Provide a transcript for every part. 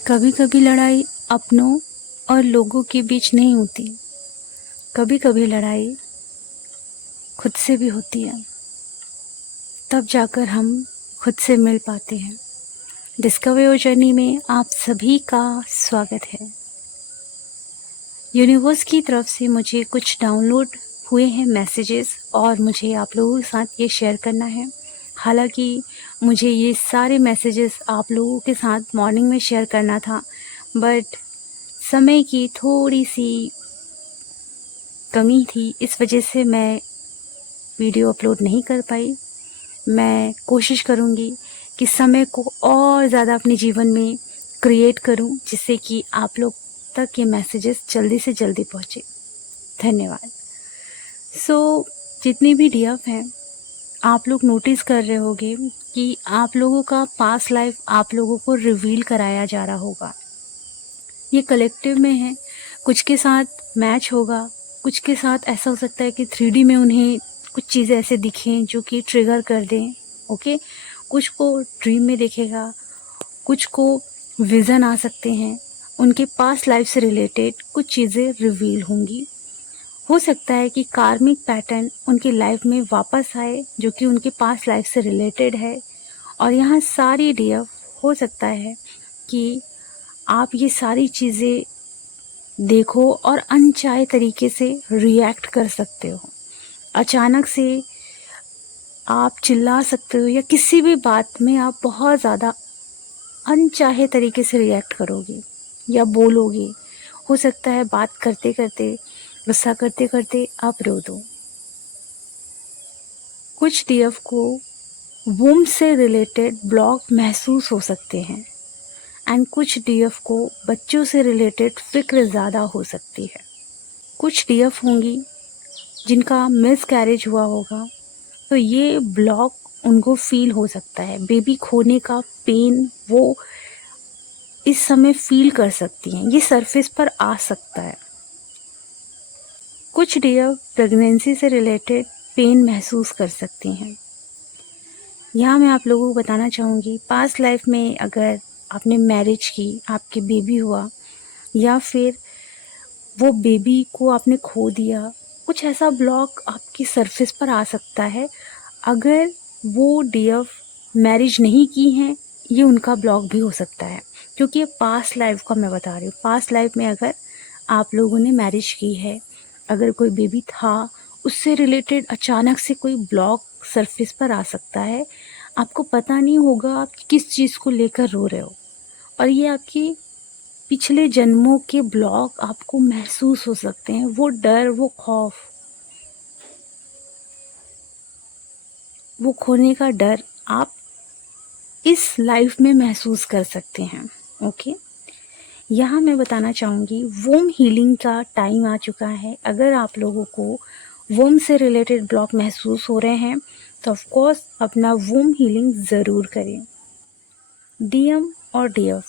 कभी कभी लड़ाई अपनों और लोगों के बीच नहीं होती। कभी कभी लड़ाई खुद से भी होती है। तब जाकर हम खुद से मिल पाते हैं। डिस्कवर योर जर्नी में आप सभी का स्वागत है। यूनिवर्स की तरफ से मुझे कुछ डाउनलोड हुए हैं मैसेजेस और मुझे आप लोगों के साथ ये शेयर करना है। हालांकि मुझे ये सारे मैसेजेस आप लोगों के साथ मॉर्निंग में शेयर करना था, बट समय की थोड़ी सी कमी थी, इस वजह से मैं वीडियो अपलोड नहीं कर पाई। मैं कोशिश करूँगी कि समय को और ज़्यादा अपने जीवन में क्रिएट करूँ, जिससे कि आप लोग तक ये मैसेजेस जल्दी से जल्दी पहुँचे। धन्यवाद। जितनी भी डीएफ हैं, आप लोग नोटिस कर रहे होंगे कि आप लोगों का पास्ट लाइफ आप लोगों को रिवील कराया जा रहा होगा। ये कलेक्टिव में है, कुछ के साथ मैच होगा, कुछ के साथ ऐसा हो सकता है कि 3D में उन्हें कुछ चीज़ें ऐसे दिखें जो कि ट्रिगर कर दें। ओके, कुछ को ड्रीम में देखेगा, कुछ को विज़न आ सकते हैं, उनके पास्ट लाइफ से रिलेटेड कुछ चीज़ें रिवील होंगी। हो सकता है कि कार्मिक पैटर्न उनकी लाइफ में वापस आए जो कि उनके पास्ट लाइफ से रिलेटेड है। और यहाँ सारी डीएफ हो सकता है कि आप ये सारी चीज़ें देखो और अनचाहे तरीके से रिएक्ट कर सकते हो। अचानक से आप चिल्ला सकते हो या किसी भी बात में आप बहुत ज़्यादा अनचाहे तरीके से रिएक्ट करोगे या बोलोगे। हो सकता है बात करते करते, गुस्सा करते करते आप रो दो। कुछ डीएफ को वुम से रिलेटेड ब्लॉक महसूस हो सकते हैं एंड कुछ डीएफ को बच्चों से रिलेटेड फिक्र ज़्यादा हो सकती है। कुछ डीएफ होंगी जिनका मिस कैरेज हुआ होगा, तो ये ब्लॉक उनको फील हो सकता है। बेबी खोने का पेन वो इस समय फील कर सकती हैं, ये सरफेस पर आ सकता है। कुछ डीएफ प्रेगनेंसी से रिलेटेड पेन महसूस कर सकती हैं। यहाँ मैं आप लोगों को बताना चाहूँगी, पास्ट लाइफ में अगर आपने मैरिज की, आपके बेबी हुआ, या फिर वो बेबी को आपने खो दिया, कुछ ऐसा ब्लॉक आपकी सरफेस पर आ सकता है। अगर वो डीएफ मैरिज नहीं की हैं, ये उनका ब्लॉक भी हो सकता है, क्योंकि ये पास्ट लाइफ का मैं बता रही हूँ। पास्ट लाइफ में अगर आप लोगों ने मैरिज की है, अगर कोई बेबी था, उससे रिलेटेड अचानक से कोई ब्लॉक सरफेस पर आ सकता है। आपको पता नहीं होगा आप किस चीज़ को लेकर रो रहे हो, और ये आपकी पिछले जन्मों के ब्लॉक आपको महसूस हो सकते हैं। वो डर, वो खौफ, वो खोने का डर आप इस लाइफ में महसूस कर सकते हैं। ओके, यहाँ मैं बताना चाहूँगी, वोम हीलिंग का टाइम आ चुका है। अगर आप लोगों को वोम से रिलेटेड ब्लॉक महसूस हो रहे हैं तो ऑफ कोर्स अपना वोम हीलिंग ज़रूर करें। डीएम और डीएफ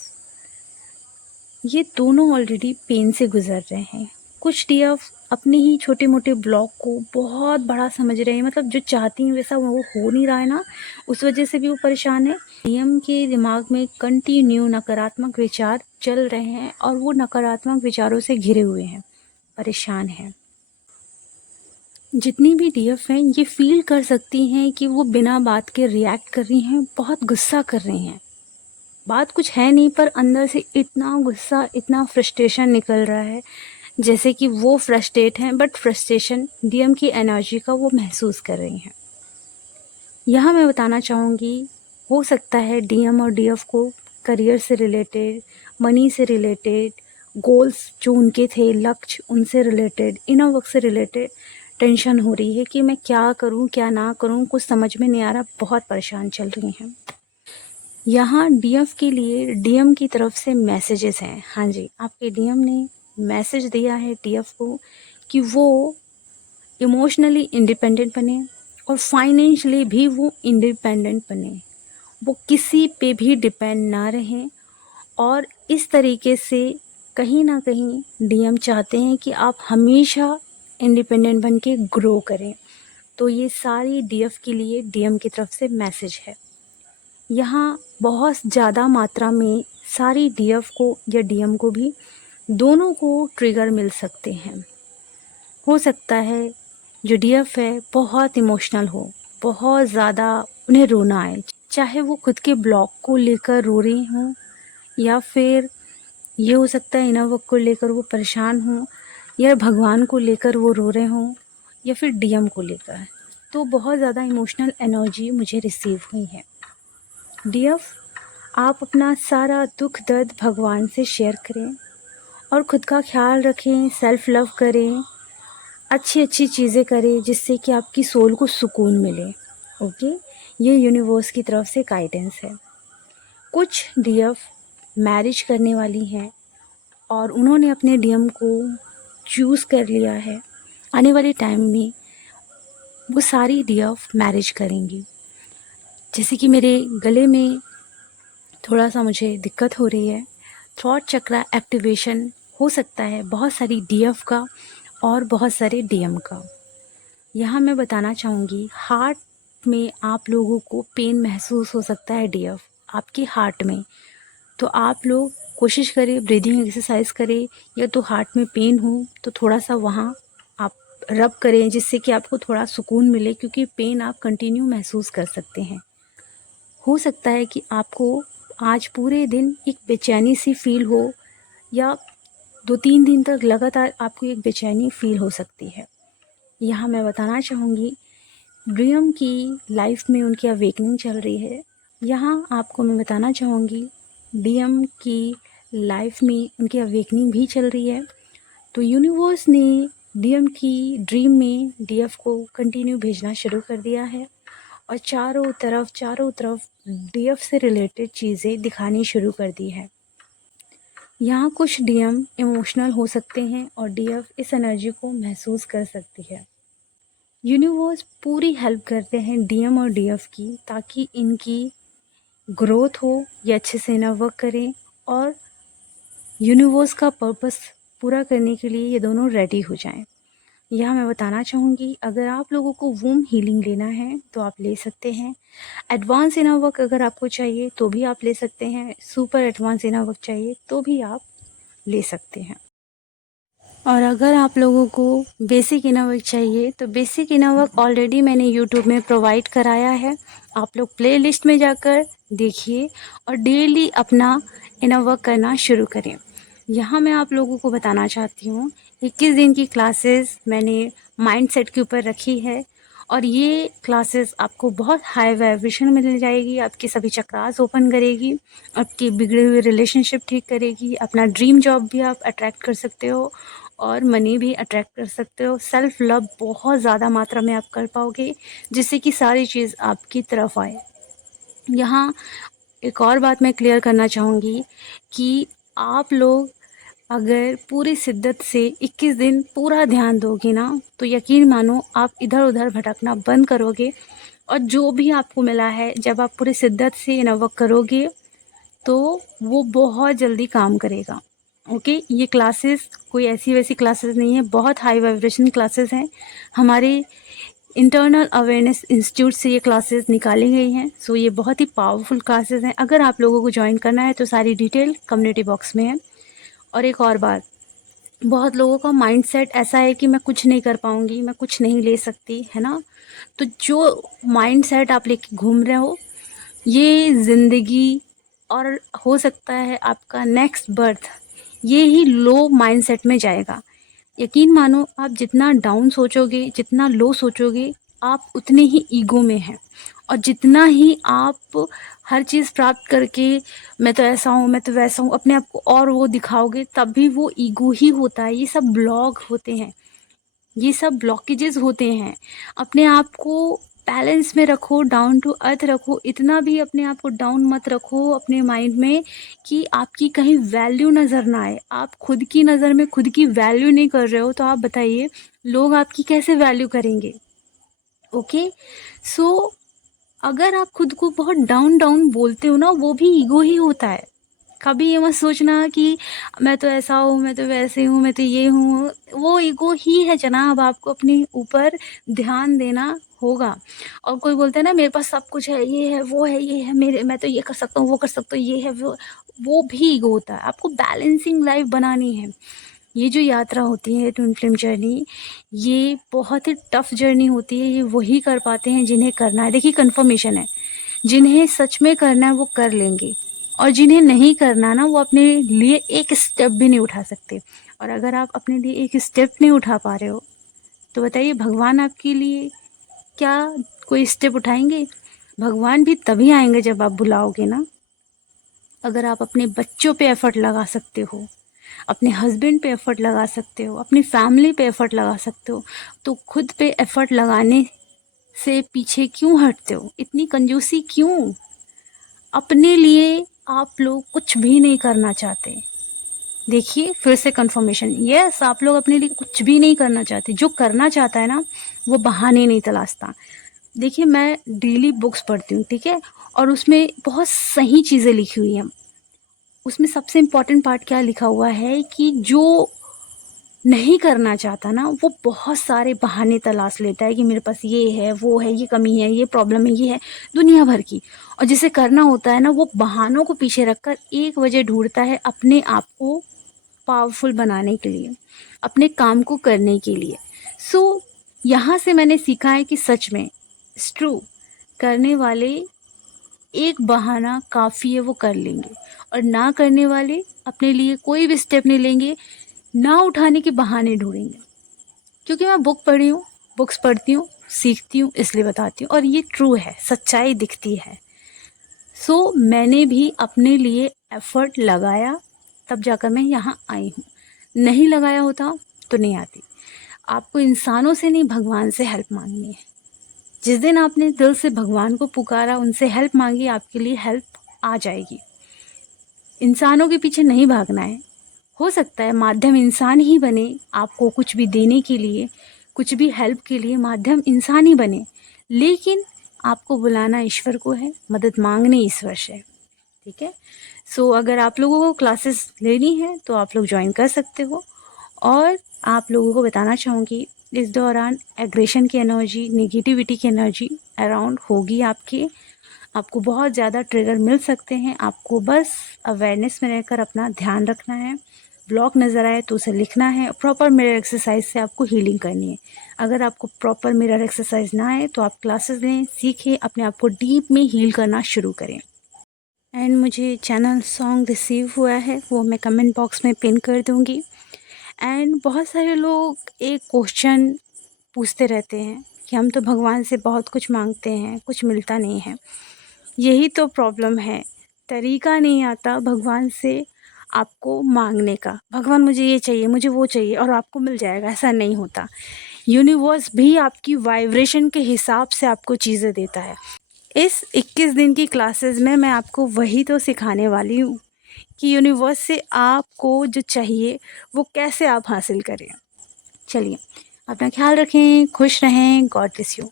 ये दोनों ऑलरेडी पेन से गुजर रहे हैं। कुछ डीएफ अपने ही छोटे मोटे ब्लॉक को बहुत बड़ा समझ रहे हैं, मतलब जो चाहती हैं वैसा वो हो नहीं रहा है ना, उस वजह से भी वो परेशान है। डीएम के दिमाग में कंटिन्यू नकारात्मक विचार चल रहे हैं और वो नकारात्मक विचारों से घिरे हुए हैं, परेशान हैं। जितनी भी डीएफ हैं ये फील कर सकती हैं कि वो बिना बात के रिएक्ट कर रही हैं, बहुत गुस्सा कर रही हैं। बात कुछ है नहीं, पर अंदर से इतना गुस्सा, इतना फ्रस्ट्रेशन निकल रहा है जैसे कि वो फ्रस्ट्रेट हैं, बट फ्रस्ट्रेशन डीएम की एनर्जी का वो महसूस कर रही हैं। यहाँ मैं बताना चाहूँगी, हो सकता है डीएम और डीएफ को करियर से रिलेटेड, मनी से रिलेटेड, गोल्स जो उनके थे, लक्ष्य उनसे रिलेटेड, इनर वर्क से रिलेटेड टेंशन हो रही है कि मैं क्या करूँ क्या ना करूँ, कुछ समझ में नहीं आ रहा, बहुत परेशान चल रही हैं। यहाँ डीएफ के लिए डीएम की तरफ से मैसेजेस हैं। हाँ जी, आपके डीएम ने मैसेज दिया है डीएफ को कि वो इमोशनली इंडिपेंडेंट बने और फाइनेंशियली भी वो इंडिपेंडेंट बने। वो किसी पे भी डिपेंड ना रहें, और इस तरीके से कहीं ना कहीं डीएम चाहते हैं कि आप हमेशा इंडिपेंडेंट बन के ग्रो करें। तो ये सारी डीएफ के लिए डीएम की तरफ से मैसेज है। यहाँ बहुत ज़्यादा मात्रा में सारी डीएफ को या डीएम को भी, दोनों को ट्रिगर मिल सकते हैं। हो सकता है जो डीएफ है बहुत इमोशनल हो, बहुत ज़्यादा उन्हें रोना आए, चाहे वो खुद के ब्लॉक को लेकर रो रही हों, या फिर ये हो सकता है इनर वर्क को लेकर वो परेशान हों, या भगवान को लेकर वो रो रहे हों, या फिर डीएम को लेकर। तो बहुत ज़्यादा इमोशनल एनर्जी मुझे रिसीव हुई है। डीएफ, आप अपना सारा दुख दर्द भगवान से शेयर करें और ख़ुद का ख्याल रखें, सेल्फ लव करें, अच्छी अच्छी चीज़ें करें जिससे कि आपकी सोल को सुकून मिले। ओके, ये यूनिवर्स की तरफ से गाइडेंस है। कुछ डीएफ मैरिज करने वाली हैं और उन्होंने अपने डीएम को चूज़ कर लिया है। आने वाले टाइम में वो सारी डीएफ मैरिज करेंगी। जैसे कि मेरे गले में थोड़ा सा मुझे दिक्कत हो रही है, थ्रॉट चक्रा एक्टिवेशन हो सकता है बहुत सारी डीएफ का और बहुत सारे डीएम का। यहाँ मैं बताना चाहूँगी, हार्ट में आप लोगों को पेन महसूस हो सकता है डीएफ आपकी हार्ट में, तो आप लोग कोशिश करें, ब्रीदिंग एक्सरसाइज करें, या तो हार्ट में पेन हो तो थोड़ा सा वहाँ आप रब करें जिससे कि आपको थोड़ा सुकून मिले, क्योंकि पेन आप कंटिन्यू महसूस कर सकते हैं। हो सकता है कि आपको आज पूरे दिन एक बेचैनी सी फील हो, या 2-3 दिन तक लगातार आपको एक बेचैनी फील हो सकती है। यहाँ मैं बताना चाहूँगी, डीएम की लाइफ में उनकी अवेकनिंग चल रही है। यहाँ आपको मैं बताना चाहूँगी, डीएम की लाइफ में उनकी अवेकनिंग भी चल रही है। तो यूनिवर्स ने डीएम की ड्रीम में डीएफ को कंटिन्यू भेजना शुरू कर दिया है और चारों तरफ डीएफ से रिलेटेड चीज़ें दिखानी शुरू कर दी है। यहाँ कुछ डीएम इमोशनल हो सकते हैं और डीएफ इस एनर्जी को महसूस कर सकती है। यूनिवर्स पूरी हेल्प करते हैं डीएम और डीएफ की, ताकि इनकी ग्रोथ हो, ये अच्छे से इनर वर्क करें और यूनिवर्स का पर्पस पूरा करने के लिए ये दोनों रेडी हो जाएं। यह मैं बताना चाहूँगी, अगर आप लोगों को वूम हीलिंग लेना है तो आप ले सकते हैं। एडवांस इनर वर्क अगर आपको चाहिए तो भी आप ले सकते हैं। सुपर एडवांस इनर वर्क चाहिए तो भी आप ले सकते हैं। और अगर आप लोगों को बेसिक इनर वर्क चाहिए तो बेसिक इनर वर्क ऑलरेडी मैंने यूट्यूब में प्रोवाइड कराया है। आप लोग प्लेलिस्ट में जाकर देखिए और डेली अपना इनर वर्क करना शुरू करें। यहाँ मैं आप लोगों को बताना चाहती हूँ, 21 दिन की क्लासेस मैंने माइंडसेट के ऊपर रखी है और ये क्लासेस आपको बहुत हाई वाइब्रेशन मिल जाएगी, आपके सभी चक्रास ओपन करेगी, आपके बिगड़े हुए रिलेशनशिप ठीक करेगी, अपना ड्रीम जॉब भी आप अट्रैक्ट कर सकते हो और मनी भी अट्रैक्ट कर सकते हो। सेल्फ लव बहुत ज़्यादा मात्रा में आप कर पाओगे, जिससे कि सारी चीज़ आपकी तरफ आए। यहाँ एक और बात मैं क्लियर करना चाहूँगी कि आप लोग अगर पूरी शिद्दत से 21 दिन पूरा ध्यान दोगे ना, तो यकीन मानो आप इधर उधर भटकना बंद करोगे और जो भी आपको मिला है, जब आप पूरी शिद्दत से इनर वर्क करोगे तो वो बहुत जल्दी काम करेगा। ओके, ये क्लासेस कोई ऐसी वैसी क्लासेस नहीं है, बहुत हाई वाइब्रेशन क्लासेस हैं। हमारे इंटरनल अवेयरनेस इंस्टीट्यूट से ये क्लासेस निकाली गई हैं। सो ये बहुत ही पावरफुल क्लासेस हैं। अगर आप लोगों को ज्वाइन करना है तो सारी डिटेल कम्युनिटी बॉक्स में है। और एक और बात, बहुत लोगों का माइंडसेट ऐसा है कि मैं कुछ नहीं कर पाऊँगी, मैं कुछ नहीं ले सकती, है ना। तो जो माइंडसेट आप लेके घूम रहे हो, ये ज़िंदगी और हो सकता है आपका नेक्स्ट बर्थ ये ही लो माइंडसेट में जाएगा। यकीन मानो, आप जितना डाउन सोचोगे, जितना लो सोचोगे, आप उतने ही ईगो में हैं। और जितना ही आप हर चीज़ प्राप्त करके मैं तो ऐसा हूँ, मैं तो वैसा हूँ, अपने आप को और वो दिखाओगे, तब भी वो ईगो ही होता है। ये सब ब्लॉक होते हैं, ये सब ब्लॉकेजेस होते हैं। अपने आप को बैलेंस में रखो, डाउन टू अर्थ रखो। इतना भी अपने आप को डाउन मत रखो अपने माइंड में कि आपकी कहीं वैल्यू नज़र ना आए। आप खुद की नज़र में खुद की वैल्यू नहीं कर रहे हो तो आप बताइए लोग आपकी कैसे वैल्यू करेंगे। ओके, सो अगर आप खुद को बहुत डाउन डाउन बोलते हो ना, वो भी ईगो ही होता है। कभी ये मत सोचना कि मैं तो ऐसा हूँ, मैं तो वैसे हूँ, मैं तो ये हूँ। वो ईगो ही है जनाब, आपको अपने ऊपर ध्यान देना होगा। और कोई बोलता है ना मेरे पास सब कुछ है, ये है, वो है, ये है, मेरे मैं तो ये कर सकता हूँ, वो कर सकता हूँ, ये है, वो भी ईगो होता है। आपको बैलेंसिंग लाइफ बनानी है। ये जो यात्रा होती है ट्विन फ्लेम जर्नी, ये बहुत ही टफ जर्नी होती है। ये वही कर पाते हैं जिन्हें करना है। देखिए कन्फर्मेशन है, जिन्हें सच में करना है वो कर लेंगे, और जिन्हें नहीं करना ना वो अपने लिए एक स्टेप भी नहीं उठा सकते। और अगर आप अपने लिए एक स्टेप नहीं उठा पा रहे हो, तो बताइए भगवान आपके लिए क्या कोई स्टेप उठाएंगे? भगवान भी तभी आएंगे जब आप बुलाओगे ना। अगर आप अपने बच्चों पे एफर्ट लगा सकते हो, अपने हस्बैंड पे एफर्ट लगा सकते हो, अपनी फैमिली पे एफर्ट लगा सकते हो, तो खुद पे एफर्ट लगाने से पीछे क्यों हटते हो? इतनी कंजूसी क्यों? अपने लिए आप लोग कुछ भी नहीं करना चाहते। देखिए फिर से कंफर्मेशन, यस आप लोग अपने लिए कुछ भी नहीं करना चाहते। जो करना चाहता है ना वो बहाने नहीं तलाशता। देखिए मैं डेली बुक्स पढ़ती हूँ, ठीक है, और उसमें बहुत सही चीज़ें लिखी हुई हैं। उसमें सबसे इम्पोर्टेंट पार्ट क्या लिखा हुआ है कि जो नहीं करना चाहता ना वो बहुत सारे बहाने तलाश लेता है कि मेरे पास ये है, वो है, ये कमी है, ये प्रॉब्लम है, ये है, दुनिया भर की। और जिसे करना होता है ना वो बहानों को पीछे रखकर एक वजह ढूंढता है अपने आप को पावरफुल बनाने के लिए, अपने काम को करने के लिए। सो यहाँ से मैंने सीखा है कि सच में इट्स ट्रू, करने वाले एक बहाना काफ़ी है, वो कर लेंगे। और ना करने वाले अपने लिए कोई भी स्टेप नहीं लेंगे, ना उठाने के बहाने ढूंढेंगे। क्योंकि मैं बुक पढ़ी हूँ, बुक्स पढ़ती हूँ, सीखती हूँ, इसलिए बताती हूँ, और ये ट्रू है, सच्चाई दिखती है। सो मैंने भी अपने लिए एफर्ट लगाया, तब जाकर मैं यहाँ आई हूँ। नहीं लगाया होता तो नहीं आती। आपको इंसानों से नहीं भगवान से हेल्प मांगनी है। जिस दिन आपने दिल से भगवान को पुकारा, उनसे हेल्प मांगी, आपके लिए हेल्प आ जाएगी। इंसानों के पीछे नहीं भागना है। हो सकता है माध्यम इंसान ही बने, आपको कुछ भी देने के लिए, कुछ भी हेल्प के लिए माध्यम इंसान ही बने, लेकिन आपको बुलाना ईश्वर को है, मदद मांगने ईश्वर से। ठीक है। सो अगर आप लोगों को क्लासेस लेनी है तो आप लोग ज्वाइन कर सकते हो। और आप लोगों को बताना चाहूँगी इस दौरान एग्रेशन की एनर्जी, नेगेटिविटी की एनर्जी अराउंड होगी आपके। आपको बहुत ज़्यादा ट्रिगर मिल सकते हैं। आपको बस अवेयरनेस में रहकर अपना ध्यान रखना है। ब्लॉक नज़र आए तो उसे लिखना है। प्रॉपर मिरर एक्सरसाइज से आपको हीलिंग करनी है। अगर आपको प्रॉपर मिरर एक्सरसाइज ना आए तो आप क्लासेस लें, सीखें, अपने आप को डीप में हील करना शुरू करें। एंड मुझे चैनल सॉन्ग रिसीव हुआ है, वो मैं कमेंट बॉक्स में पिन कर दूँगी। एंड बहुत सारे लोग एक क्वेश्चन पूछते रहते हैं कि हम तो भगवान से बहुत कुछ मांगते हैं, कुछ मिलता नहीं है। यही तो प्रॉब्लम है, तरीका नहीं आता भगवान से आपको मांगने का। भगवान मुझे ये चाहिए, मुझे वो चाहिए और आपको मिल जाएगा, ऐसा नहीं होता। यूनिवर्स भी आपकी वाइब्रेशन के हिसाब से आपको चीज़ें देता है। इस 21 दिन की क्लासेस में मैं आपको वही तो सिखाने वाली हूँ कि यूनिवर्स से आपको जो चाहिए वो कैसे आप हासिल करें। चलिए, अपना ख्याल रखें, खुश रहें, गॉड ब्लेस यू।